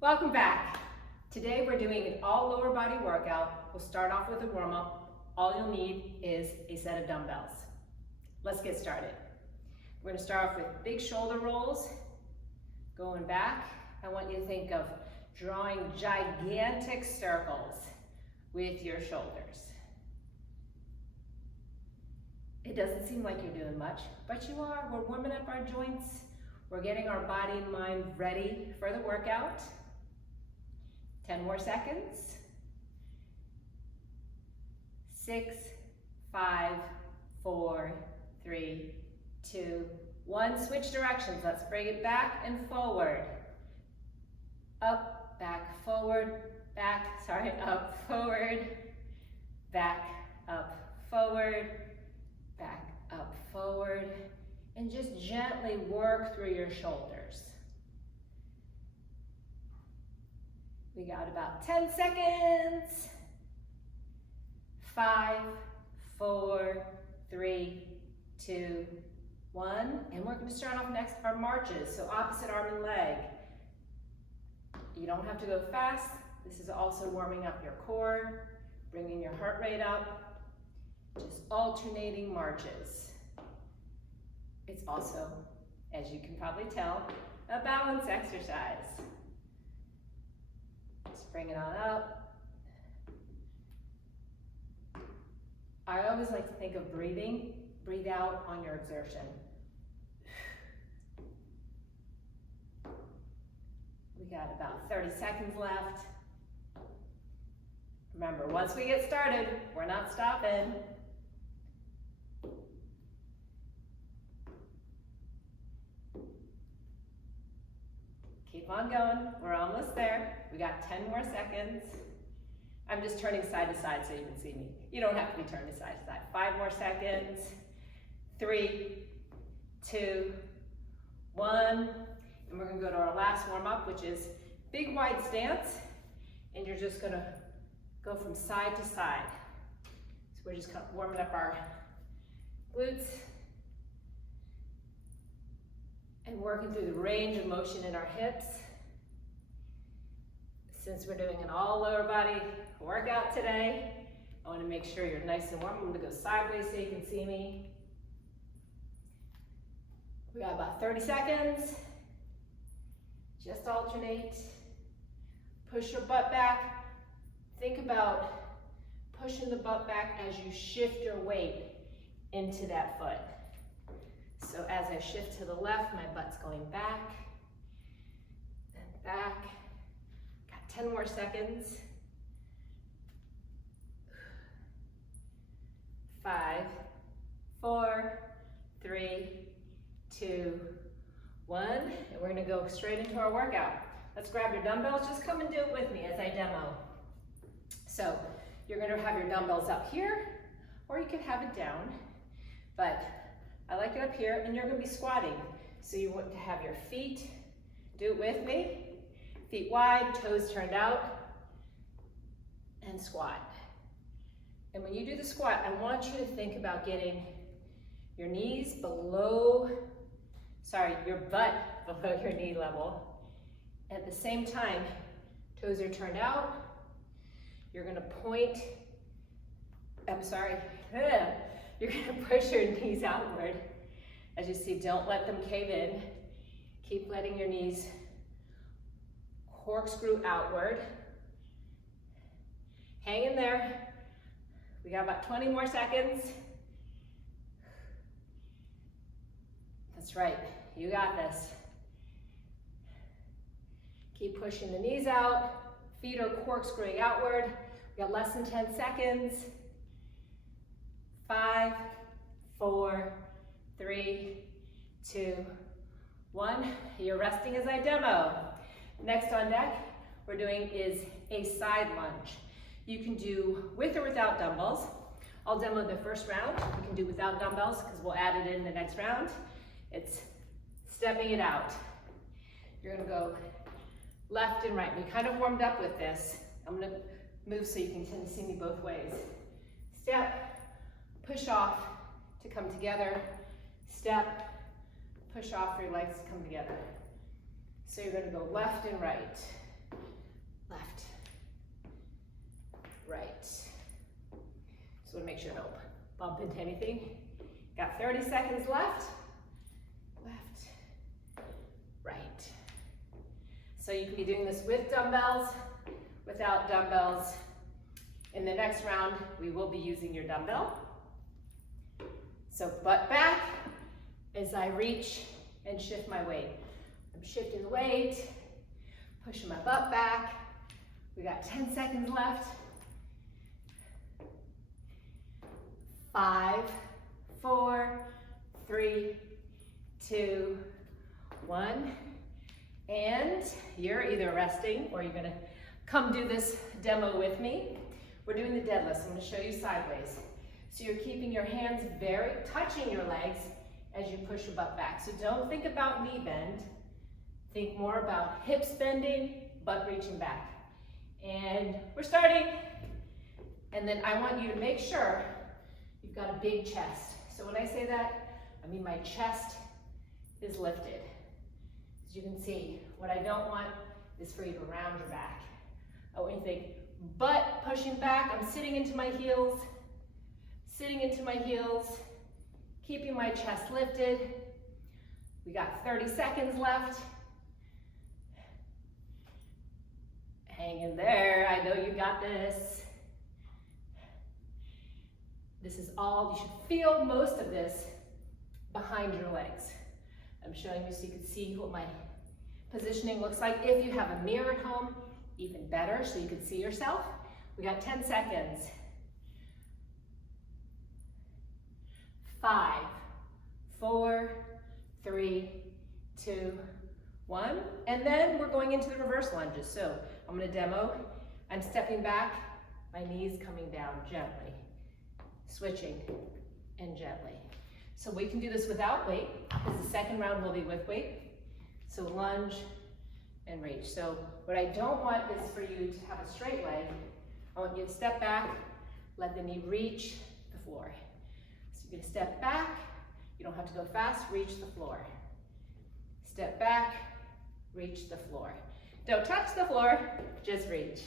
Welcome back. Today we're doing an all lower body workout. We'll start off with a warm-up. All you'll need is a set of dumbbells. Let's get started. We're going to start off with big shoulder rolls. Going back, I want you to think of drawing gigantic circles with your shoulders. It doesn't seem like you're doing much, but you are. We're warming up our joints. We're getting our body and mind ready for the workout. 10 more seconds. 6, 5, 4, 3, 2, 1. Switch directions. Let's bring it back and forward. Up, back, forward, back, up, forward, back, up, forward, back, up, forward, and just gently work through your shoulders. We got about 10 seconds. 5, 4, 3, 2, 1. And we're going to start off next our marches. So opposite arm and leg. You don't have to go fast. This is also warming up your core, bringing your heart rate up. Just alternating marches. It's also, as you can probably tell, a balance exercise. Just bring it on up. I always like to think of breathing. Breathe out on your exertion. We got about 30 seconds left. Remember, once we get started, we're not stopping. Keep on going, we're almost there. We got 10 more seconds. I'm just turning side to side so you can see me. You don't have to be turning side to side. 5 more seconds. 3, 2, 1. And we're gonna go to our last warm up, which is big wide stance. And you're just gonna go from side to side. So we're just kind of warming up our glutes and working through the range of motion in our hips. Since we're doing an all lower body workout today, I want to make sure you're nice and warm. I'm going to go sideways so you can see me. We got about 30 seconds. Just alternate. Push your butt back. Think about pushing the butt back as you shift your weight into that foot. So as I shift to the left, my butt's going back, then back. Got 10 more seconds. 5, 4, 3, 2, 1. And we're gonna go straight into our workout. Let's grab your dumbbells. Just come and do it with me as I demo. So you're gonna have your dumbbells up here, or you could have it down, but I like it up here, and you're gonna be squatting. So you want to have your feet, do it with me, feet wide, toes turned out, and squat. And when you do the squat, I want you to think about getting your knees below, your butt below your knee level. At the same time, toes are turned out. You're gonna point, you're gonna push your knees outward. As you see, don't let them cave in. Keep letting your knees corkscrew outward. Hang in there. We got about 20 more seconds. That's right, you got this. Keep pushing the knees out. Feet are corkscrewing outward. We got less than 10 seconds. 5, 4, 3, 2, 1. You're resting as I demo. Next on deck, we're doing is a side lunge. You can do with or without dumbbells. I'll demo the first round. You can do without dumbbells because we'll add it in the next round. It's stepping it out. You're gonna go left and right. We kind of warmed up with this. I'm gonna move so you can tend to see me both ways. Step, push off to come together. Step, push off for your legs to come together. So you're gonna go left and right. left, right. Just want to make sure I don't bump into anything. Got 30 seconds left. Left, right. So you can be doing this with dumbbells, without dumbbells. In the next round, we will be using your dumbbell. So butt back as I reach and shift my weight. I'm shifting the weight, pushing my butt back. We got 10 seconds left. 5, 4, 3, 2, 1. And you're either resting or you're gonna come do this demo with me. We're doing the deadlift. I'm gonna show you sideways. So you're keeping your hands touching your legs as you push your butt back. So don't think about knee bend. Think more about hips bending, butt reaching back. And we're starting. And then I want you to make sure you've got a big chest. So when I say that, I mean my chest is lifted. As you can see, what I don't want is for you to round your back. I want you to think, butt pushing back, I'm sitting into my heels, keeping my chest lifted. We got 30 seconds left. Hang in there, I know you got this. This is all, you should feel most of this behind your legs. I'm showing you so you can see what my positioning looks like. If you have a mirror at home, even better, so you can see yourself. We got 10 seconds. 5, 4, 3, 2, 1. And then we're going into the reverse lunges. So I'm gonna demo. I'm stepping back, my knees coming down gently, switching and gently. So we can do this without weight, because the second round will be with weight. So lunge and reach. So what I don't want is for you to have a straight leg. I want you to step back, let the knee reach the floor. So you're gonna step back, you don't have to go fast, reach the floor. Step back, reach the floor. Don't touch the floor, just reach.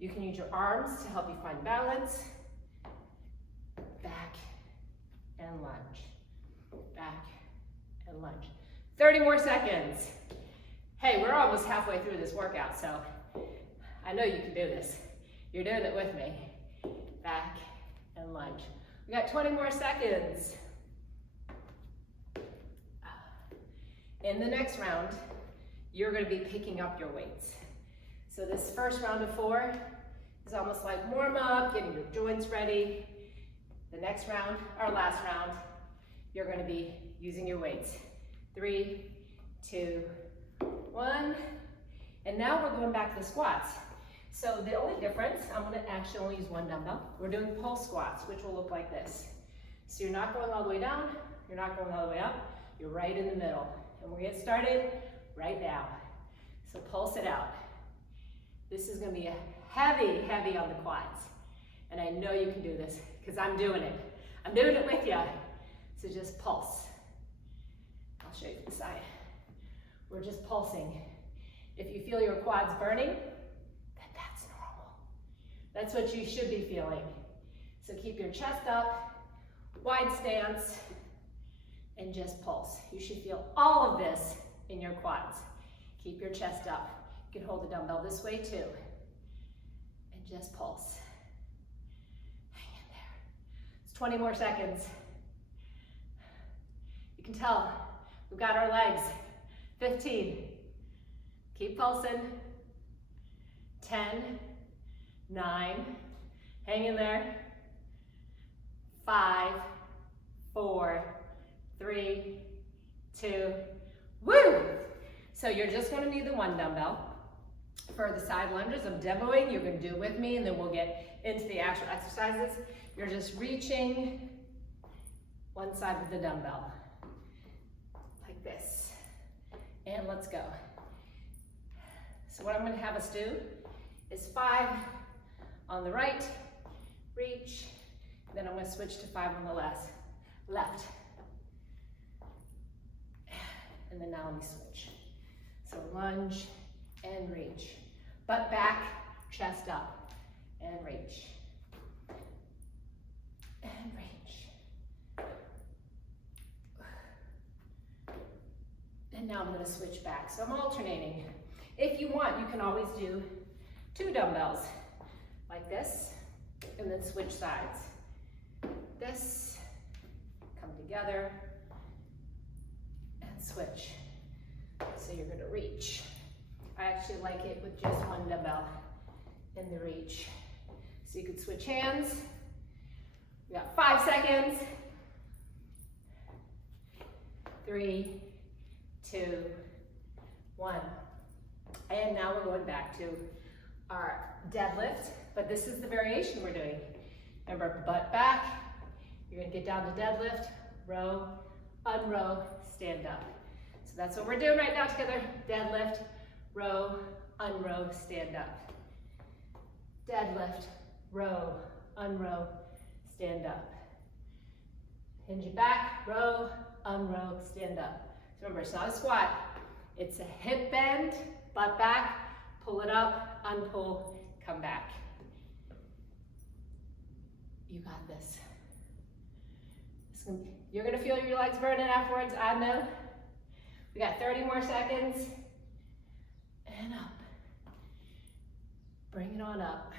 You can use your arms to help you find balance. Back and lunge, back and lunge. 30 more seconds. Hey, we're almost halfway through this workout, so I know you can do this. You're doing it with me. Back and lunge. We got 20 more seconds. In the next round, you're gonna be picking up your weights. So this first round of 4 is almost like warm up, getting your joints ready. The next round, our last round, you're gonna be using your weights. 3, 2, 1. And now we're going back to the squats. So the only difference, I'm gonna actually only use one dumbbell. We're doing pulse squats, which will look like this. So you're not going all the way down, you're not going all the way up, you're right in the middle. And we'll get started right now. So pulse it out. This is gonna be heavy, heavy on the quads. And I know you can do this, because I'm doing it. I'm doing it with you. So just pulse. I'll show you from the side. We're just pulsing. If you feel your quads burning, then that's normal. That's what you should be feeling. So keep your chest up, wide stance, and just pulse. You should feel all of this in your quads. Keep your chest up. You can hold the dumbbell this way too. And just pulse. Hang in there. It's 20 more seconds. You can tell we've got our legs. 15. Keep pulsing. 10, 9, hang in there. 5, 4, 3, 2, woo! So you're just gonna need the one dumbbell. For the side lunges, I'm demoing, you're gonna do it with me, and then we'll get into the actual exercises. You're just reaching one side with the dumbbell, like this. And let's go. So what I'm gonna have us do is 5 on the right, reach, then I'm gonna switch to 5 on the left. And then now let me switch. So lunge and reach. butt back, chest up, and reach. And reach. And now I'm going to switch back. So I'm alternating. If you want, you can always do 2 dumbbells like this, and then switch sides. This, come together, and switch. So you're going to reach. I actually like it with just 1 dumbbell in the reach. So you could switch hands. We got 5 seconds. 3, 2, 1. And now we're going back to our deadlift, but this is the variation we're doing. Remember, butt back. You're gonna get down to deadlift, row, unrow, stand up. So that's what we're doing right now together. Deadlift, row, unrow, stand up. Deadlift, row, unrow, stand up. Hinge it back, row, unrow, stand up. So remember, it's not a squat. It's a hip bend, butt back, pull it up, unpull, come back. You got this. You're gonna feel your legs burning afterwards, I know. We got 30 more seconds. And up. Bring it on up.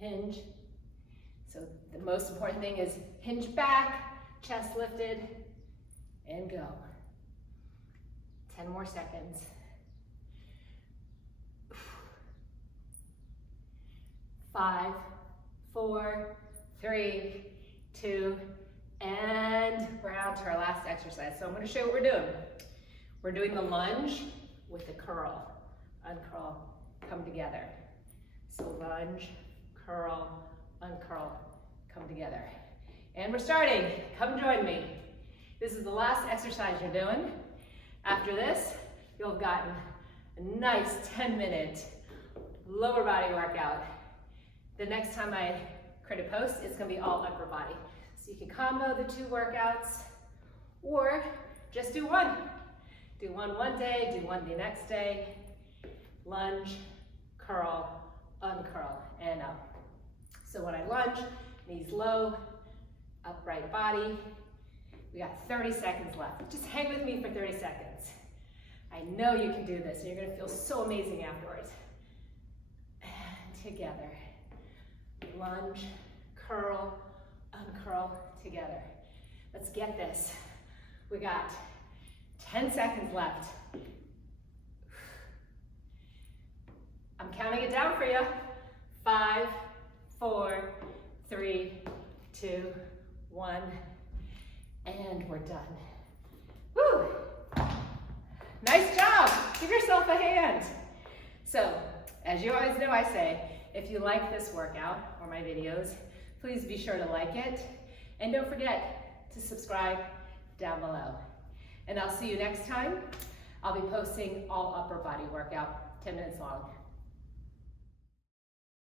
Hinge. So the most important thing is hinge back, chest lifted, and go. 10 more seconds. 5, 4, 3, 2, and we're on to our last exercise. So I'm going to show you what we're doing. We're doing the lunge with the curl. Uncurl, come together. So lunge, curl, uncurl, come together. And we're starting. Come join me. This is the last exercise you're doing. After this, you'll have gotten a nice 10-minute lower body workout. The next time I create a post, it's going to be all upper body. So you can combo the 2 workouts, or just do one. Do one day, do one the next day. Lunge, curl, uncurl, and up. So when I lunge, knees low, upright body. We got 30 seconds left. Just hang with me for 30 seconds. I know you can do this, and you're going to feel so amazing afterwards. And together. Lunge, curl, uncurl, together. Let's get this. We got 10 seconds left. I'm counting it down for you. 5, 4, 3, 2, 1, and we're done. Woo! Nice job. Give yourself a hand. So, as you always know, I say, if you like this workout or my videos, please be sure to like it. And don't forget to subscribe down below. And I'll see you next time. I'll be posting all upper body workout, 10 minutes long.